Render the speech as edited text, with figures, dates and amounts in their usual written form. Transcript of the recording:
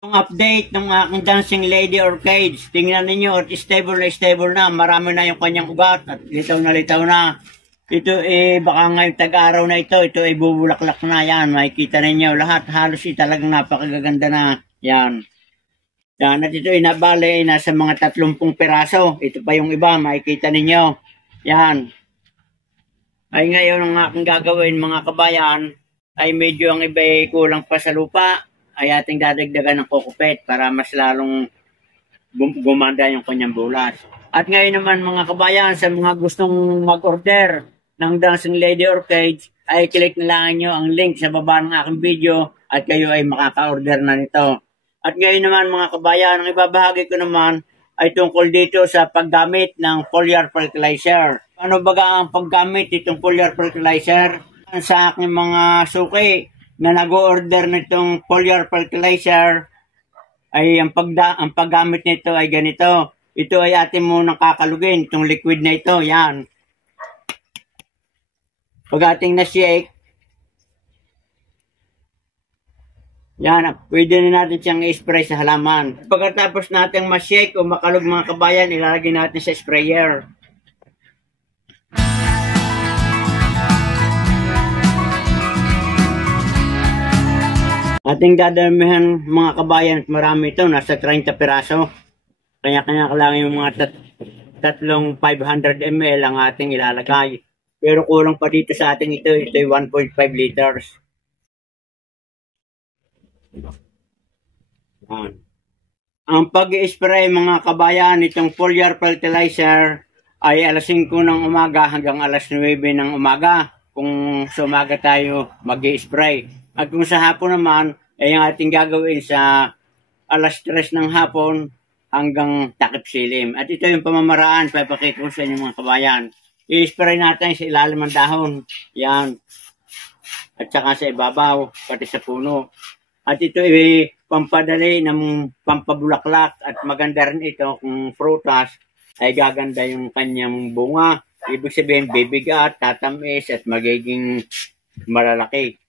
Yung update ng aking dancing lady orchids, tingnan ninyo at stable na, marami na yung kanyang ugat at litaw na. Ito baka ngayong tag-araw na ito bubulaklak na yan, makikita ninyo lahat, halos talagang napakaganda na yan. Yan, at ito nabali nasa mga 30 piraso, ito pa yung iba, makikita ninyo, yan. Ay ngayon ang aking gagawin mga kabayan, ay medyo ang iba ay kulang pa sa lupa, ay ating dadagdagan ng kokopet para mas lalong gumanda yung kanyang bulas. At ngayon naman mga kabayan, sa mga gustong mag-order ng Dancing Lady Orchids, ay click na lang nyo ang link sa baba ng aking video at kayo ay makaka-order na nito. At ngayon naman mga kabayan, ang ibabahagi ko naman ay tungkol dito sa paggamit ng foliar fertilizer. Ano baga ang paggamit itong foliar fertilizer? Sa aking mga suki na nag-order nitong foliar fertilizer ay ang paggamit nito ay ganito. Ito ay atin munang kakalugin, itong liquid na ito, yan. Pag ating na-shake, yan, pwede na natin siyang i-spray sa halaman. Pagkatapos natin ma-shake o makalog mga kabayan, ilalagay natin sa sprayer. Ating dadamihan mga kabayan at marami ito, nasa 30 piraso. Kanya-kanya lang yung mga tatlong 500 ml ang ating ilalagay. Pero kulang pa dito sa ating ito ay 1.5 liters. Yan. Ang pag-i-spray mga kabayan itong foliar fertilizer ay alas 5 ng umaga hanggang alas 9 ng umaga kung sa umaga tayo mag-i-spray. At kung sa hapon naman, ay ang ating gagawin sa alas 3 ng hapon hanggang takip silim. At ito yung pamamaraan, papakita ko sa inyo mga kabayan. I-spray natin sa ilalim ng dahon. Yan. At saka sa ibabaw, pati sa puno. At ito ay pampadali ng pampabulaklak at maganda rin ito kung prutas ay gaganda yung kanyang bunga. Ibig sabihin, bibigat, tatamis at magiging malalaki.